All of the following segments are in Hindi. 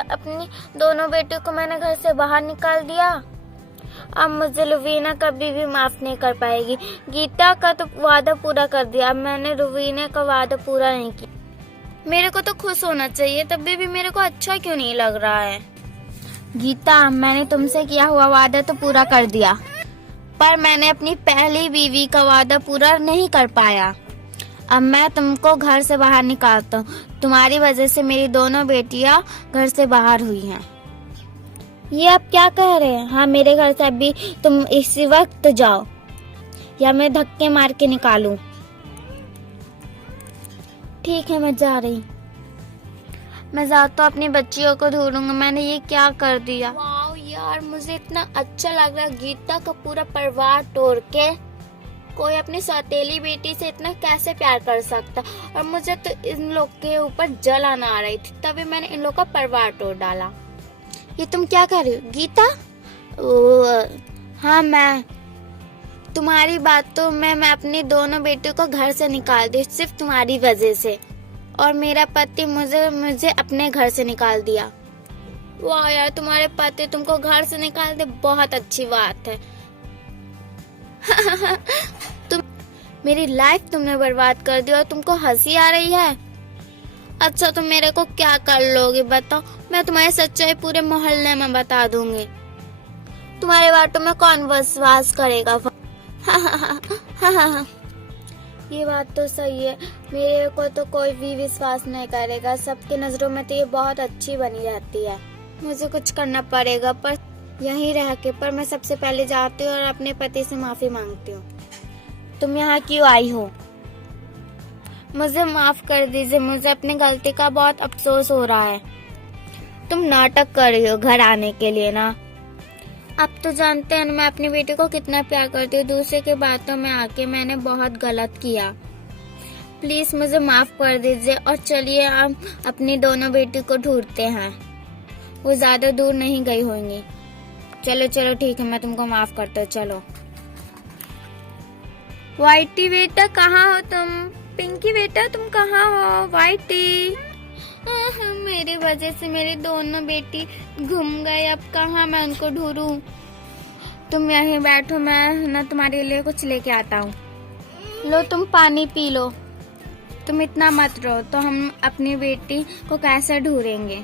अपनी दोनों बेटियों को मैंने घर से बाहर निकाल दिया। अब मुझे लुवीना कभी भी माफ नहीं कर पाएगी। गीता का तो वादा पूरा कर दिया, अब मैंने लुवीना का वादा पूरा नहीं किया। मेरे को तो खुश होना चाहिए, तभी भी मेरे को अच्छा क्यों नहीं लग रहा है। गीता, मैंने तुमसे किया हुआ वादा तो पूरा कर दिया, पर मैंने अपनी पहली बीवी का वादा पूरा नहीं कर पाया। अब मैं तुमको घर से बाहर निकालता हूँ। तुम्हारी वजह से मेरी दोनों बेटियां घर से बाहर हुई हैं। ये आप क्या कह रहे हैं? हाँ, मेरे घर से अभी तुम इसी वक्त जाओ, या मैं धक्के मार के निकालूं। ठीक है, मैं जा रही। मैं जाता हूँ, अपनी बच्चियों को ढूंढूंगा। मैंने ये क्या कर दिया। वाह यार, मुझे इतना अच्छा लग रहा है। गीता का पूरा परिवार तोड़ के कोई अपनी सौतेली बेटी से इतना कैसे प्यार कर सकता। और मुझे तो इन लोग के ऊपर जलन आ रही थी, तभी मैंने इन लोग का परिवार तोड़ डाला। ये तुम क्या कर रही हो गीता? हाँ, मैं तुम्हारी बातों में मैं अपनी दोनों बेटियों को घर से निकाल दी, सिर्फ तुम्हारी वजह से। और मेरा पति मुझे अपने घर से निकाल दिया। वाह यार, तुम्हारे पति तुमको घर से निकाल दे, बहुत अच्छी बात है। तुम मेरी लाइफ तुमने बर्बाद कर दी और तुमको हंसी आ रही है। अच्छा, तुम मेरे को क्या कर लोगे बताओ? मैं तुम्हारी सच्चाई पूरे मोहल्ले में बता दूंगी। तुम्हारे बातों में कौन विश्वास करेगा? ये बात तो सही है, मेरे को तो कोई भी विश्वास नहीं करेगा। सबके नजरों में तो ये बहुत अच्छी बनी रहती है। मुझे कुछ करना पड़ेगा, पर यहीं रह के। पर मैं सबसे पहले जाती हूँ और अपने पति से माफी मांगती हूँ। तुम यहाँ क्यों आई हो? मुझे माफ कर दीजिए, मुझे अपनी गलती का बहुत अफसोस हो रहा है। तुम नाटक कर रही हो घर आने के लिए ना। अब तो जानते हैं मैं अपनी बेटी को कितना प्यार करती हूँ। दूसरे की बातों में आके मैंने बहुत गलत किया। प्लीज मुझे माफ कर दीजिए और चलिए हम अपनी दोनों बेटी को ढूंढते हैं। वो ज्यादा दूर नहीं गई होंगी। चलो चलो ठीक है, मैं तुमको माफ करता हूँ। चलो। वाइटी बेटा कहाँ हो तुम? पिंकी बेटा तुम कहाँ हो? वाइटी, मेरी वजह से मेरी दोनों बेटी घूम गए। अब कहाँ मैं उनको ढूंढूं? तुम यहीं बैठो, मैं ना तुम्हारे लिए कुछ लेके आता हूँ। लो तुम पानी पी लो। तुम इतना मत रो, तो हम अपनी बेटी को कैसे ढूंढेंगे?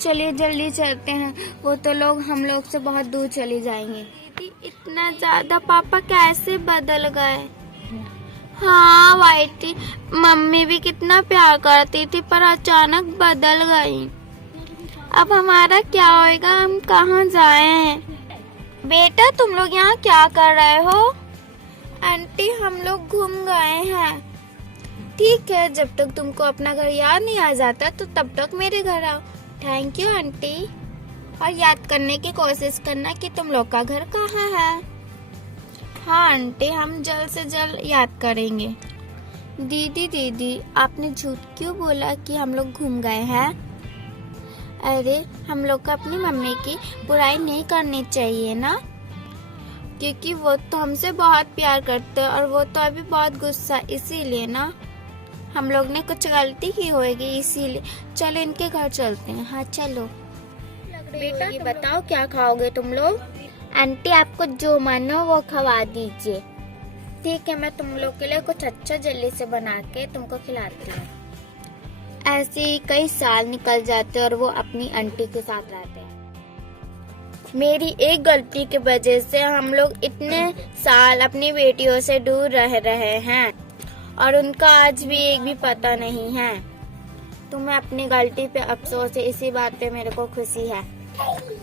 चलिए जल्दी चलते हैं, वो तो लोग हम लोग से बहुत दूर चली जाएंगे। इतना ज्यादा पापा कैसे बदल गए? हाँ वाइटी, मम्मी भी कितना प्यार करती थी, पर अचानक बदल गई। अब हमारा क्या होएगा? हम कहाँ जाएं? बेटा तुम लोग यहाँ क्या कर रहे हो? आंटी हम लोग घूम गए हैं। ठीक है, जब तक तुमको अपना घर याद नहीं आ जाता तो तब तक मेरे घर आओ। Thank you aunty. और याद करने की कोशिश करना कि तुम लोग का घर कहाँ है। हाँ आंटी, हम जल्द से जल्द याद करेंगे। दीदी आपने झूठ क्यों बोला कि हम लोग घूम गए हैं? अरे हम लोग को अपनी मम्मी की बुराई नहीं करनी चाहिए ना, क्योंकि वो तो हमसे बहुत प्यार करते हैं और वो तो अभी बहुत गुस्सा, इसीलिए ना हम लोग ने कुछ गलती की होगी, इसीलिए। चलो इनके घर चलते हैं। हाँ चलो। बेटा ये बताओ क्या खाओगे तुम लोग? आंटी आपको जो मन हो वो खवा दीजिए। ठीक है, मैं तुम लोग के लिए कुछ अच्छा जल्दी से बना के तुमको खिलाती हूँ। ऐसे ही कई साल निकल जाते और वो अपनी आंटी के साथ रहते हैं। मेरी एक गलती की वजह से हम लोग इतने साल अपनी बेटियों से दूर रह रहे हैं और उनका आज भी एक भी पता नहीं है। तुम्हें अपनी गलती पे अफसोस है, इसी बात पे मेरे को खुशी है।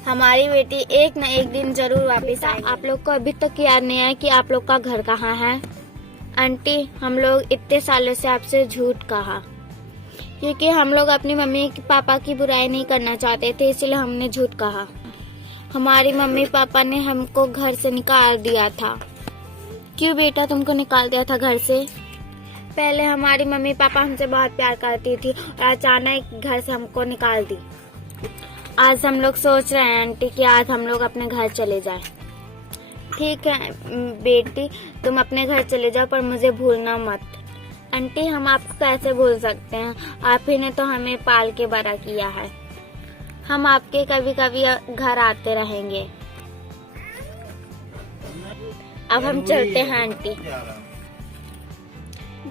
हमारी बेटी एक न एक दिन जरूर वापस आएगी। आप लोग को अभी तक याद नहीं है कि आप लोग का घर कहाँ है? आंटी हम लोग इतने सालों से आपसे झूठ कहा, क्योंकि हम लोग अपनी मम्मी पापा की बुराई नहीं करना चाहते थे, इसलिए हमने झूठ कहा। हमारी मम्मी पापा ने हमको घर से निकाल दिया था। क्यों बेटा तुमको निकाल दिया था घर से? पहले हमारी मम्मी पापा हमसे बहुत प्यार करती थी और अचानक घर से हमको निकाल दी। आज हम लोग सोच रहे हैं आंटी कि आज हम लोग अपने घर चले जाएं। ठीक है बेटी, तुम अपने घर चले जाओ, पर मुझे भूलना मत। आंटी हम आपको कैसे भूल सकते हैं? आप ही ने तो हमें पाल के बड़ा किया है। हम आपके कभी कभी घर आते रहेंगे। अब हम चलते हैं आंटी।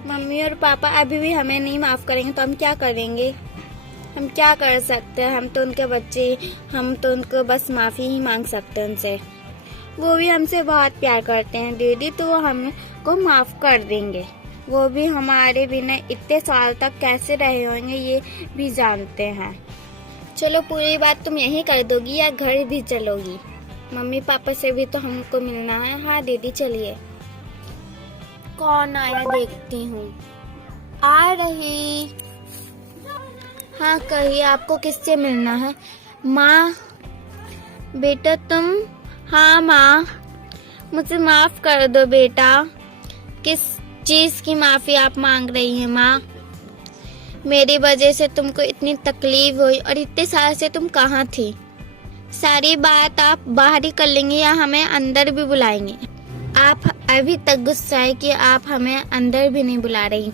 मम्मी और पापा अभी भी हमें नहीं माफ करेंगे तो हम क्या करेंगे? हम क्या कर सकते हैं? हम तो उनके बच्चे, हम तो उनको बस माफी ही मांग सकते हैं उनसे। वो भी हमसे बहुत प्यार करते हैं दीदी, तो वो हमको माफ कर देंगे। वो भी हमारे बिना इतने साल तक कैसे रहे होंगे ये भी जानते हैं। चलो पूरी बात तुम यही कर दोगी या घर भी चलोगी? मम्मी पापा से भी तो हमको मिलना है। हाँ दीदी चलिए। कौन आया देखती हूँ। आ रही। हाँ कहिए, आपको किससे मिलना है? माँ। बेटा तुम? हाँ माँ, मुझे माफ कर दो बेटा। किस चीज की माफी आप मांग रही हैं माँ? मेरी वजह से तुमको इतनी तकलीफ हुई और इतने साल से तुम कहाँ थी? सारी बात आप बाहर ही कर लेंगे या हमें अंदर भी बुलाएंगे? आप अभी तक गुस्सा है कि आप हमें अंदर भी नहीं बुला रही।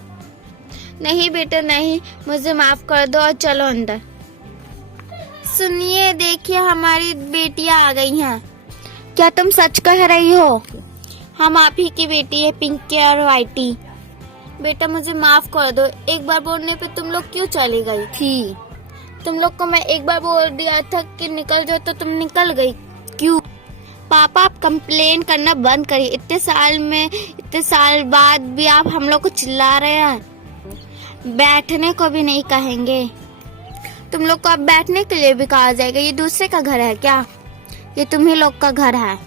नहीं बेटा नहीं, मुझे माफ कर दो और चलो अंदर। सुनिए देखिए, हमारी बेटियां आ गई हैं। क्या तुम सच कह रही हो? हम आप ही की बेटी है, पिंकी और वाइटी। बेटा मुझे माफ कर दो। एक बार बोलने पे तुम लोग क्यों चली गई थी? तुम लोग को मैं एक बार बोल दिया था कि निकल जाओ तो तुम निकल गई क्यों? पापा आप कंप्लेन करना बंद करिए। इतने साल बाद भी आप हम लोग को चिल्ला रहे हैं। बैठने को भी नहीं कहेंगे। तुम लोग को अब बैठने के लिए भी कहा जाएगा? ये दूसरे का घर है क्या? ये तुम्ही लोग का घर है।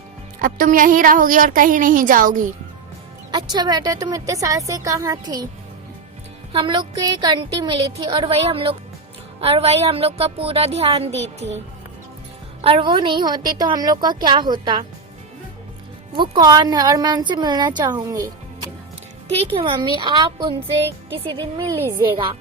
अब तुम यहीं रहोगी और कहीं नहीं जाओगी। अच्छा बेटा, तुम इतने साल से कहाँ थी? हम लोग को एक आंटी मिली थी और वही हम लोग का पूरा ध्यान दी थी। और वो नहीं होती तो हम लोग का क्या होता? वो कौन है और मैं उनसे मिलना चाहूंगी। ठीक है मम्मी, आप उनसे किसी दिन मिल लीजिएगा।